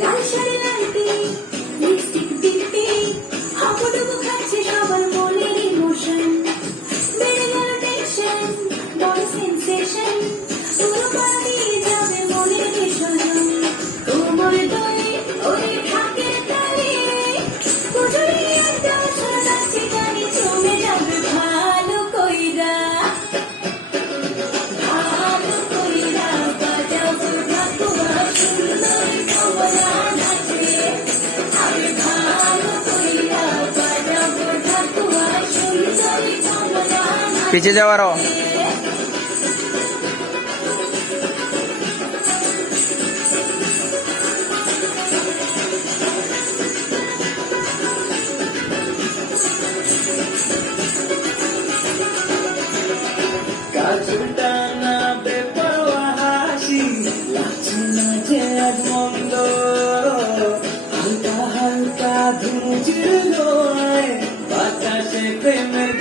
লাল পিছিয়ে যাও আরো কাজুটা না বেপরোয়া হাসি লাগছে না যে আজ মন্দ হালকা হালকা ধুমুচির দোলায় বাতাসে প্রেমের